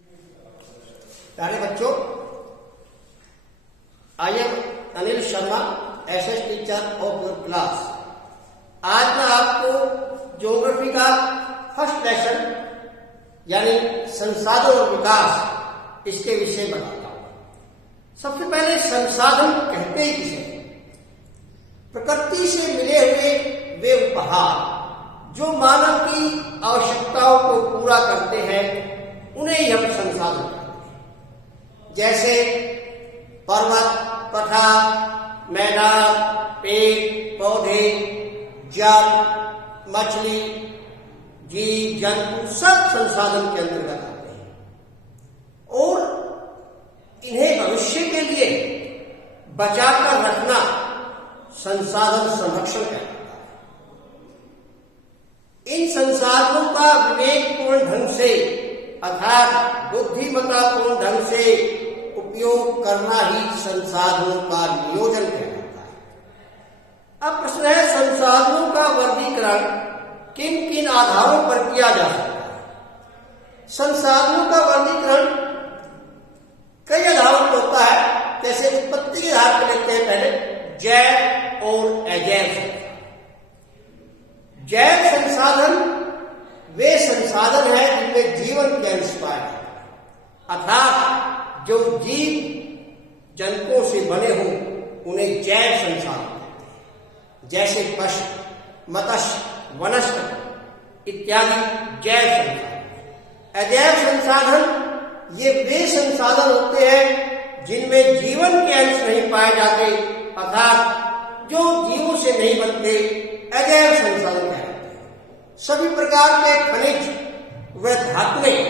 प्यारे बच्चों, I am Anil Sharma, SS teacher of your class. आज मैं आपको ज्योग्राफी का फर्स्ट लेसन यानी संसाधन और विकास इसके विषय बताता हूं। सबसे पहले संसाधन कहते ही किसे? प्रकृति से मिले हुए वे उपहार जो मानव की आवश्यकताओं को पूरा करते हैं, उन्हें ही हम संसाधन कहते हैं। जैसे पर्वत, पठार, मैदान, पेड़ पौधे, जल, मछली, जीव जंतु सब संसाधन के अंतर्गत आते हैं और इन्हें भविष्य के लिए बचाकर रखना संसाधन संरक्षण कहलाता है। इन संसाधनों का विवेकपूर्ण ढंग से अर्थात बुद्धिमत्तापूर्ण ढंग से उपयोग करना ही संसाधनों का नियोजन कहलाता है। अब प्रश्न है, संसाधनों का वर्गीकरण किन किन आधारों पर किया जा सकता है? संसाधनों का वर्गीकरण कई आधारों पर होता है। जैसे उत्पत्ति के आधार पर लेते हैं पहले जैव और अजैव संसाधन। जैव संसाधन वे संसाधन है जिनमें जीवन के अंश पाए जाते हैं, अर्थात जो जीव जंतुओं से बने हों उन्हें जैव संसाधन कहते हैं। जैसे पशु, मत्स्य, वनस्पति इत्यादि जैव संसाधन। अजैव संसाधन ये वे संसाधन होते हैं जिनमें जीवन के अंश नहीं पाए जाते, अर्थात जो जीवों से नहीं बनते, अजैव संसाधन कहलाते हैं। सभी प्रकार के खनिज व धातुएं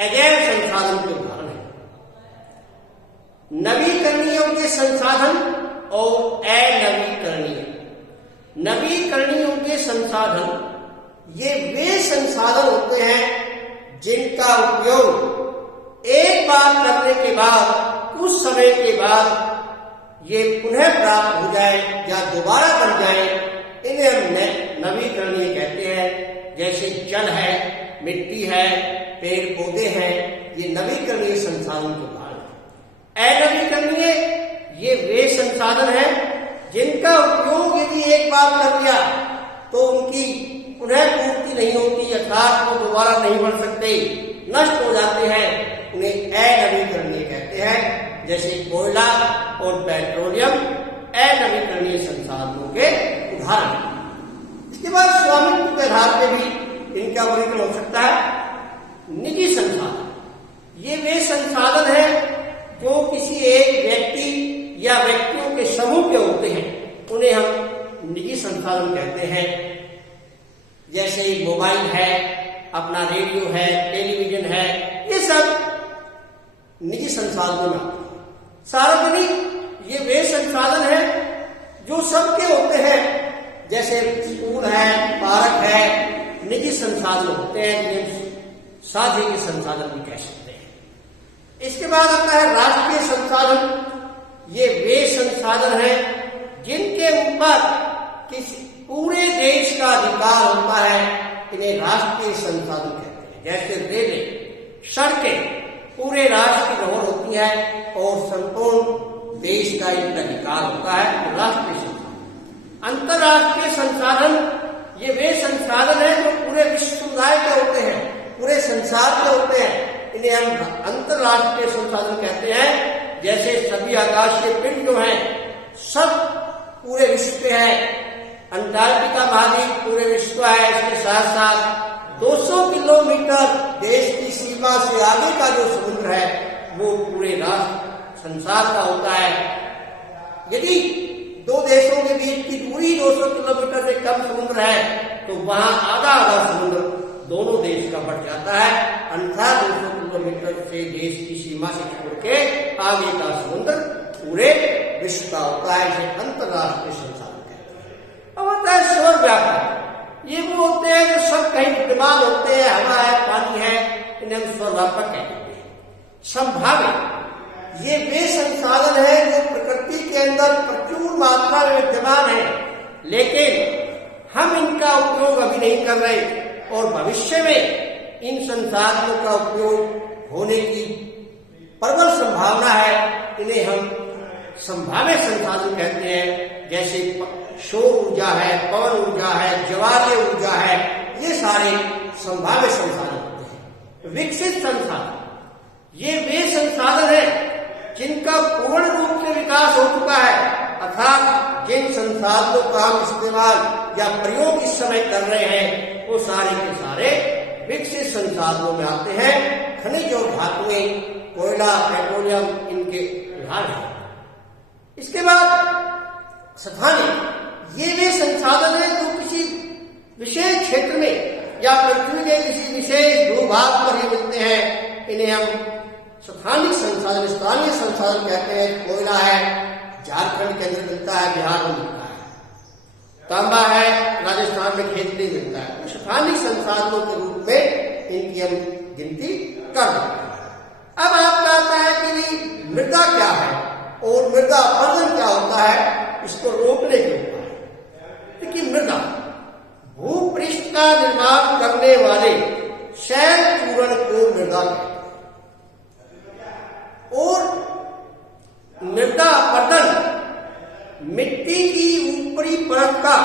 अजैव संसाधन के उदाहरण हैं। नवीकरणीय के संसाधन और अनवीकरणीय। नवीकरणीय के संसाधन ये वे संसाधन होते हैं जिनका उपयोग एक बार करने के बाद कुछ समय के बाद ये पुनः प्राप्त हो जाए या दोबारा बन जाए, इन्हें हम नवीकरणीय कहते हैं। जैसे जल है, मिट्टी है, पेड़ पौधे हैं, ये नवीकरणीय संसाधन के उदाहरण हैं। अनवीकरणीय ये वे संसाधन हैं जिनका उपयोग यदि एक बार कर लिया तो उनकी पुनः पूर्ति नहीं होती, अर्थात वो दोबारा नहीं बन सकते, नष्ट हो जाते हैं, उन्हें अनवीकरणीय कहते हैं। जैसे कोयला और पेट्रोलियम अनवीकरणीय संसाधनों के उदाहरण। इसके बाद स्वामित्व के आधार पर भी इनका वर्गीकरण हो सकता है। निजी संसाधन ये वे संसाधन हैं जो किसी एक व्यक्ति या व्यक्तियों के समूह के होते हैं, उन्हें हम निजी संसाधन कहते हैं। जैसे मोबाइल है, अपना रेडियो है, टेलीविजन है, ये सब निजी संसाधनों में आते हैं। सार्वजनिक ये वे संसाधन हैं जो सबके होते हैं। जैसे स्कूल है, पार्क है, निजी संसाधन होते हैं, जिन्हें साझे के संसाधन भी कह सकते हैं। इसके बाद आता है राष्ट्रीय संसाधन। ये वे संसाधन हैं जिनके ऊपर किसी पूरे देश का अधिकार होता है, इन्हें राष्ट्रीय संसाधन कहते हैं। जैसे रेलवे, सड़कें पूरे राष्ट्र की खबर होती है और संपूर्ण देश का इनका अधिकार होता है, राष्ट्रीय संसाधन। अंतरराष्ट्रीय संसाधन ये वे संसाधन हैं जो पूरे विश्व समुदाय के होते हैं, पूरे संसार के होते हैं, इन्हें हम अंतरराष्ट्रीय संसाधन कहते हैं। जैसे सभी आकाशीय पिंड जो हैं सब पूरे विश्व के हैं। अंटार्कटिका महाद्वीप पूरे विश्व है। इसके साथ साथ 200 किलोमीटर देश की सीमा से आगे का जो समुद्र है वो पूरे राष्ट्र संसार का होता है। यदि दो देशों के बीच की दूरी 200 किलोमीटर से कम समुद्र है तो वहां आधा आधा समुद्र दोनों देश का बढ़ जाता है, अन्यथा 200 किलोमीटर से देश की सीमा से छोड़ के आगे का समुद्र पूरे विश्व का होता है। इसे अंतरराष्ट्रीय संसाधन कहते हैं। अब होता है स्वर व्यापक। ये वो होते हैं जो सब कहीं विद्यमान होते हैं, हवा है, पानी है, इन्हें हम स्वर व्यापक कहते हैं। संभावित ये वे संसाधन है जो प्रकृति के अंदर प्रचुर मात्रा में विद्यमान है, लेकिन हम इनका उपयोग अभी नहीं कर रहे और भविष्य में इन संसाधनों का उपयोग होने की प्रबल संभावना है, इन्हें हम संभाव्य संसाधन कहते हैं। जैसे सौर ऊर्जा है, पवन ऊर्जा है, ज्वारीय ऊर्जा है, ये सारे संभाव्य संसाधन होते हैं। विकसित संसाधन, ये वे संसाधन हैं जिनका पूर्ण रूप से विकास हो चुका है, अर्थात जिन संसाधनों का हम इस्तेमाल या प्रयोग इस समय कर रहे हैं वो सारे के सारे विकसित संसाधनों में आते हैं। खनिज और धातुएं, कोयला, पेट्रोलियम इनके उदाहरण हैं। इसके बाद स्थानीय, ये वे संसाधन हैं जो किसी विशेष क्षेत्र में या पृथ्वी के किसी विशेष भूभाग पर ही मिलते हैं, इन्हें हम स्थानिक संसाधन, स्थानीय संसाधन कहते हैं। कोयला है, झारखंड के अंदर मिलता है, बिहार में मिलता है। तांबा है, राजस्थान में खेत में मिलता है। तो स्थानिक संसाधनों के रूप में इनकी हम गिनती कर सकते हैं। अब आपका आता है कि मृदा क्या है और मृदा अपरदन क्या होता है, इसको रोकने के उपाय। देखिए, मृदा भूपृष्ठ का निर्माण करने वाले शैल चूर्ण को मृदा कहते हैं और मृदा अपरदन मिट्टी की ऊपरी परत का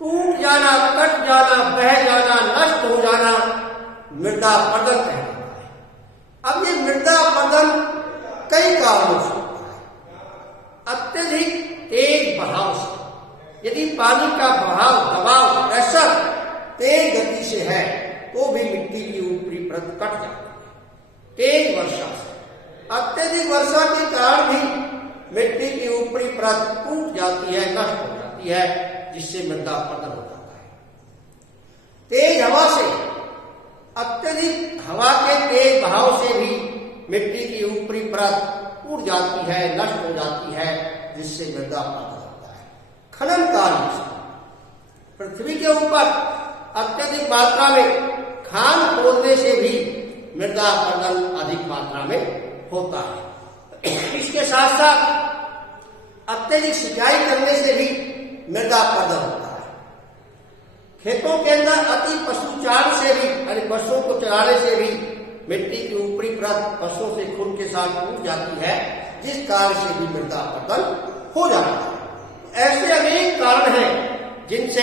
टूट जाना, कट जाना, बह जाना, नष्ट हो जाना मृदा अपरदन कहलाता है। अब ये मृदा अपरदन कई कारणों से होता है। अत्यधिक तेज बहाव से, यदि पानी का बहाव, दबाव, प्रेशर तेज गति से है तो भी मिट्टी की ऊपरी परत कट जाती है। तेज वर्षा से, अत्यधिक वर्षा के कारण भी मिट्टी की ऊपरी परत टूट जाती है, नष्ट हो जाती है, जिससे मृदा अपरदन हो जाता है। तेज हवा से, अत्यधिक हवा के तेज बहाव से भी मिट्टी की ऊपरी परत टूट जाती है, नष्ट हो जाती है, जिससे मृदा अपरदन होता है। खनन कार्य से, पृथ्वी के ऊपर अत्यधिक मात्रा में खान खोदने से भी मृदा अपरदन अधिक मात्रा में होता है। इसके साथ साथ अत्यधिक सिंचाई करने से भी मृदा अपरदन होता है। खेतों के अंदर अति पशुचारण से भी, यानी पशुओं को चराने से भी मिट्टी की ऊपरी परत पशुओं से खून के साथ टूट जाती है, जिस कारण से भी मृदा अपरदन हो जाता है। ऐसे अनेक कारण हैं जिनसे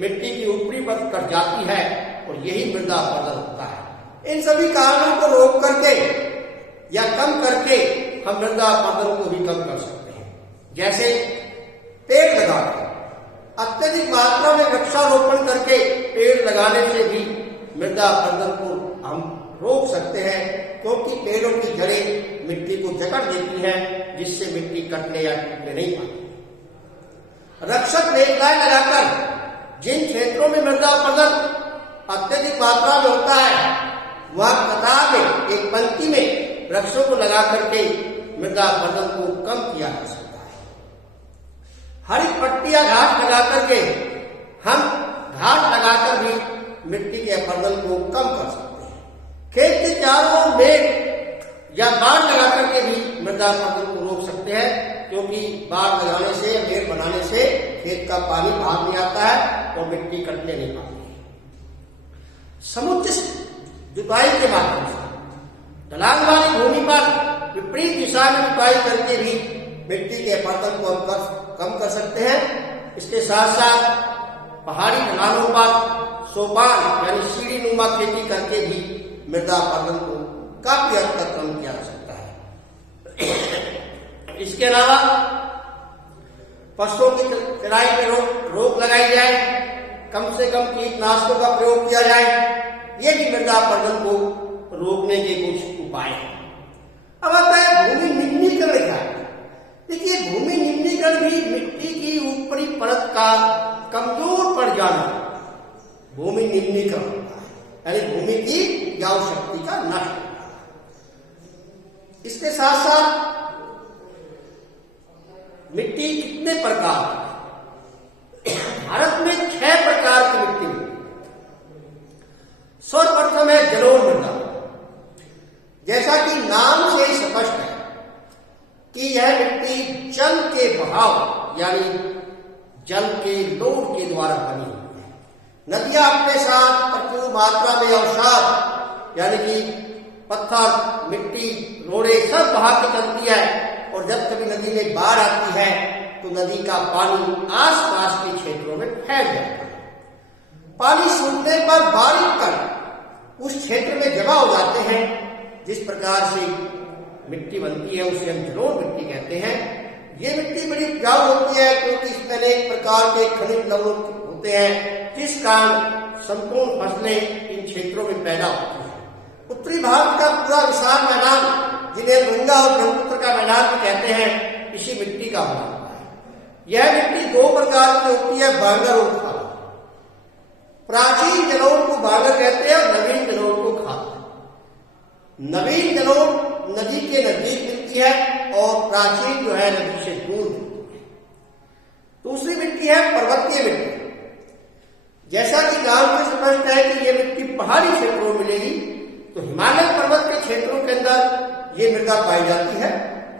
मिट्टी की ऊपरी परत कट जाती है और यही मृदा अपरदन होता है। इन सभी कारणों को रोक करके या कम करके हम मृदा अपरदन को भी कम कर सकते हैं। जैसे पेड़ लगाना, अत्यधिक मात्रा में वृक्षारोपण करके पेड़ लगाने से भी मृदा अपरदन को हम रोक सकते हैं, क्योंकि पेड़ों की जड़ें मिट्टी को जकड़ देती हैं, जिससे मिट्टी कटने या टूटने नहीं पाती। रक्षक रेखाएं लगाकर जिन क्षेत्रों में मृदा अपरदन अत्यधिक मात्रा में होता है, वह कतार में, एक पंक्ति में वृक्षों को लगा करके मृदा अपरदन को कम किया जा सकता है। हरित पट्टी या घास लगा करके हम घास लगाकर भी मिट्टी के अपरदन को कम कर सकते हैं। खेत के चारों ओर मेड़ या बाड़ लगा करके भी मृदा अपरदन को रोक सकते हैं, क्योंकि बाड़ लगाने से या मेड़ बनाने से खेत का पानी बाहर नहीं आता है और मिट्टी कटने नहीं पाती। समुचित जुताई के माध्यम से ढलान वाली भूमि पर विपरीत दिशा में जुताई करके भी मिट्टी के अपरदन को हम कम कर सकते हैं। इसके साथ साथ पहाड़ी ढलानों पर सोपान यानी सीढ़ी नुमा खेती करके भी मृदा अपरदन को काफी हद तक कम किया जा सकता है। इसके अलावा पशुओं की चराई पर रोक लगाई जाए, कम से कम कीटनाशकों का प्रयोग किया जाए, ये भी मृदा अपरदन को रोकने के कुछ उपाय हैं। अब आता है भूमि निम्नीकरण क्या है। देखिए, भूमि निम्नीकरण भी मिट्टी की ऊपरी परत का कमजोर पड़ जाना भूमि निम्नीकरण होता है, यानी भूमि की उपजाऊ शक्ति का नष्ट। इसके साथ साथ मिट्टी कितने प्रकार की, भारत में 6 प्रकार की मिट्टी है। सर्वप्रथम है जलोढ़ मृदा। जैसा कि नाम से स्पष्ट है कि यह मिट्टी जल के बहाव यानी जल के लोड के द्वारा बनी हुई है। नदियां अपने साथ प्रचुर मात्रा में अवसाद यानी कि पत्थर, मिट्टी, रोड़े सब बहा के चलती है और जब कभी नदी में बाढ़ आती है तो नदी का पानी आसपास के क्षेत्रों में फैल जाता है। पानी सूखने पर बारीक कण उस क्षेत्र में जमा हो जाते हैं। जिस प्रकार से मिट्टी बनती है उसे हम जलोढ़ मिट्टी कहते हैं। ये मिट्टी बड़ी उपजाऊ होती है क्योंकि इसमें अनेक प्रकार के खनिज लवण होते हैं, जिस कारण संपूर्ण फसलें इन क्षेत्रों में पैदा होती हैं। उत्तरी भारत का पूरा विशाल मैदान, जिन्हें गंगा और ब्रह्मपुत्र का मैदान भी कहते हैं, इसी मिट्टी का बना हुआ है। यह मिट्टी दो प्रकार की होती है, बांगर और खाल। प्राचीन जलोढ़ को बांगर कहते हैं और नवीन जलोढ़ को खाल। नवीन जलोढ़ नदी के नजदीक मिलती है और प्राचीन जो है नदी से दूर मिलती है। दूसरी मिट्टी है पर्वतीय मिट्टी। जैसा कि नाम से स्पष्ट है कि यह मिट्टी पहाड़ी क्षेत्रों में मिलेगी, तो हिमालय पर्वत के क्षेत्रों के अंदर ये मृदा पाई जाती है।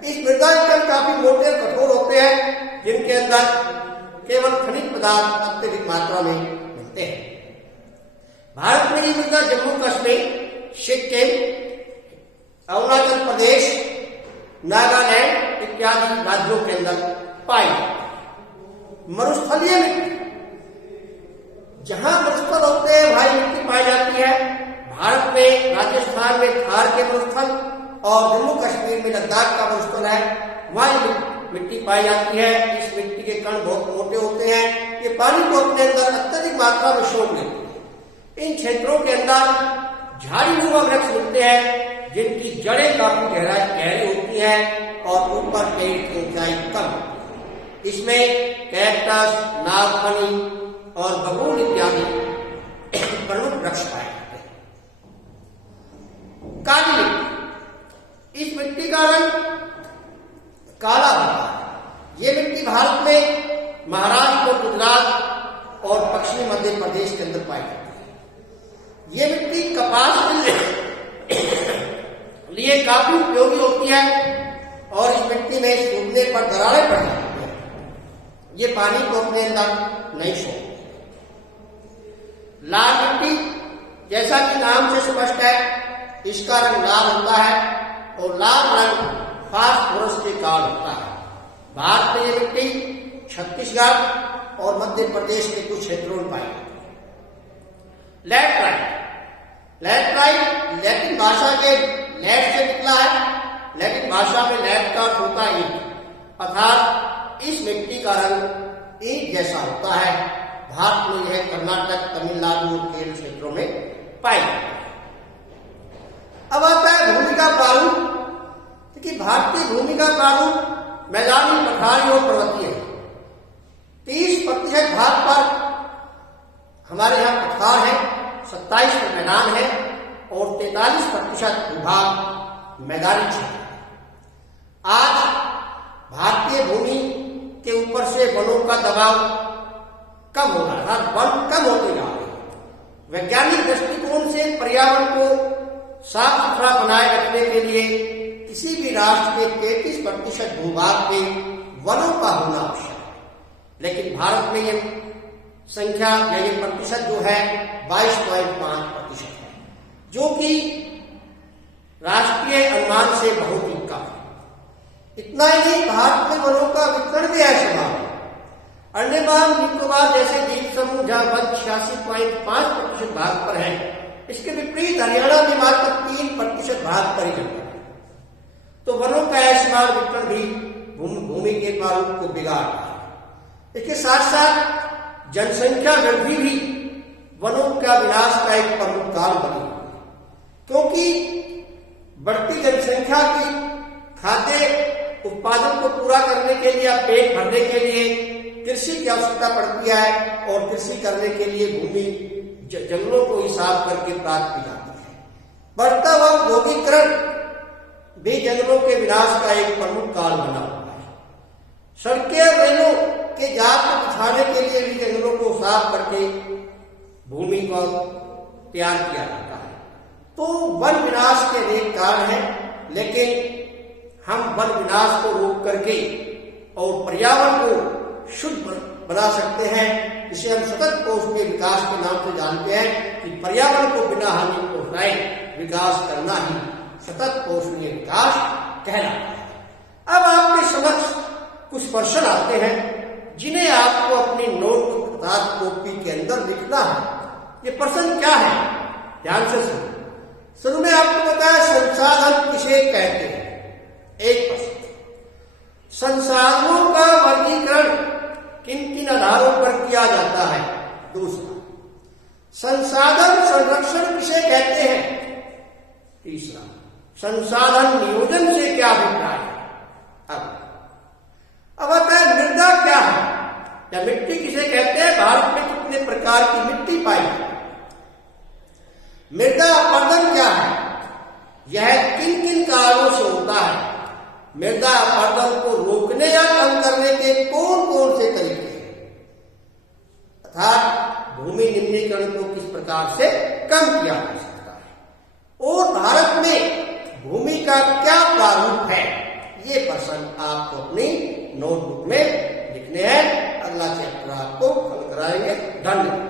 इस मृदा के अंदर काफी मोटे और कठोर होते हैं, जिनके अंदर केवल खनिज पदार्थ अत्यधिक मात्रा में मिलते हैं। भारत में ये मृदा जम्मू कश्मीर, सिक्किम, अरुणाचल प्रदेश, नागालैंड इत्यादि राज्यों के अंदर पाई जाती है। मरुस्थलीय मिट्टी, जहां मरुस्थल होते हैं वहां मिट्टी पाई जाती है। भारत में राजस्थान में थार के मरुस्थल और जम्मू कश्मीर में लद्दाख का मरुस्थल है, वहां मिट्टी पाई जाती है। इस मिट्टी के कण बहुत मोटे होते हैं, ये पानी को अपने अंदर अत्यधिक मात्रा में सोख लेते हैं। इन क्षेत्रों के अंदर झाड़ीनुमा वृक्ष मिलते हैं, जिनकी जड़ें काफी गहरी होती हैं और ऊपर की ऊंचाई कम होती है। इसमें कैक्टस, नागफनी और बबूल इत्यादि प्रमुख वृक्ष पाए जाते हैं। काली मिट्टी, इस मिट्टी का रंग काला होता है। ये मिट्टी भारत में महाराष्ट्र और गुजरात और पश्चिमी मध्य प्रदेश के अंदर पाई जाती है। ये मिट्टी कपास के लिए काफी उपयोगी होती है और इस मिट्टी में सूखने पर दरारें पड़ जाती हैं। ये पानी को अपने अंदर नहीं सोखती। लाल मिट्टी, जैसा कि नाम से स्पष्ट है, इसका रंग लाल होता है और लाल रंग फास्फोरस के कारण होता है। भारत में ये मिट्टी छत्तीसगढ़ और मध्य प्रदेश के कुछ क्षेत्रों में पाई जाती है। लैटराइट, लैटराइट लैटिन भाषा के लैट से निकला है। लैटिन भाषा में लैट का अर्थ होता है ईंट, अर्थात इस मिट्टी का रंग ईंट जैसा होता है। भारत में यह कर्नाटक, तमिलनाडु और केरल क्षेत्रों में पाई जाती है। अब आता है भूमि का प्रारूप। क्योंकि भारतीय भूमि का प्रारूप मैदानी, पठारी और पर्वतीय है। 30% भाग पर हमारे यहाँ पठार है, 27% मैदान है और 43% भूभाग मैदानी क्षेत्र है। आज भारतीय भूमि के ऊपर से वनों का दबाव कम हो रहा है, वन कम होते जा रहे हैं। वैज्ञानिक दृष्टिकोण से पर्यावरण को साफ सुथरा बनाए रखने के लिए किसी भी राष्ट्र के 33% भूभाग में वनों का होना आवश्यक है। लेकिन भारत में ये संख्या या ये प्रतिशत जो है 22.5% है, जो कि राष्ट्रीय अनुमान से बहुत ही कम है। इतना ही नहीं, भारत में वनों का वितरण भी ऐसा है। अंडमान निकोबार जैसे द्वीप समूह जहां वन 86.5% भाग पर है, इसके विपरीत हरियाणा में मात्र 3% भाग पर ही है। तो वनों का असमान वितरण भी भूमि के प्रारूप को बिगाड़ रहा है। इसके साथ साथ जनसंख्या वृद्धि भी वनों का विनाश का एक प्रमुख कारण बनी है, क्योंकि बढ़ती जनसंख्या की खाद्य उत्पादन को पूरा करने के लिए या पेट भरने के लिए कृषि की आवश्यकता पड़ती है और कृषि करने के लिए भूमि जंगलों को ही साफ करके प्राप्त की जाती है। बढ़ता हुआ औद्योगिकरण भी जंगलों के विनाश का एक प्रमुख कारण बना हुआ है। सड़कें और रेलों के जाल को बिछाने के लिए भी जंगलों को साफ करके भूमि को तैयार किया जाता है। तो वन विनाश के अनेक कारण हैं, लेकिन हम वन विनाश को रोक करके और पर्यावरण को शुद्ध बना सकते हैं, जिसे हम सतत पोषणीय विकास के नाम से जानते हैं कि पर्यावरण को बिना हानि पहुंचाए विकास करना ही सतत पोषणीय विकास कहलाता है। अब आपके समक्ष कुछ प्रश्न आते हैं जिन्हें आपको अपनी नोटबुक अर्थात कॉपी के अंदर लिखना है। ये प्रश्न क्या है, ध्यान से सुनो। शुरू में आपको बताया संसाधन किसे कहते हैं, एक प्रश्न। संसाधनों का वर्गीकरण किन किन आधारों पर किया जाता है, दूसरा। संसाधन संरक्षण किसे कहते हैं, तीसरा। संसाधन नियोजन से क्या अभिप्राय है। अब आता है मृदा क्या है या मिट्टी किसे कहते हैं, भारत में कितने प्रकार की मिट्टी पाई जाती है। मृदा अपरदन क्या है, यह किन किन कारणों से होता है। मृदा अपरदन को रोकने या कम करने के कौन कौन से तरीके हैं, अर्थात भूमि निम्नीकरण को किस प्रकार से कम किया जा सकता है, और भारत में भूमि का क्या प्रारूप है। ये प्रश्न आपको अपनी नोटबुक में लिखने हैं। अगला चैप्टर आपको हल कराएंगे। धन्यवाद।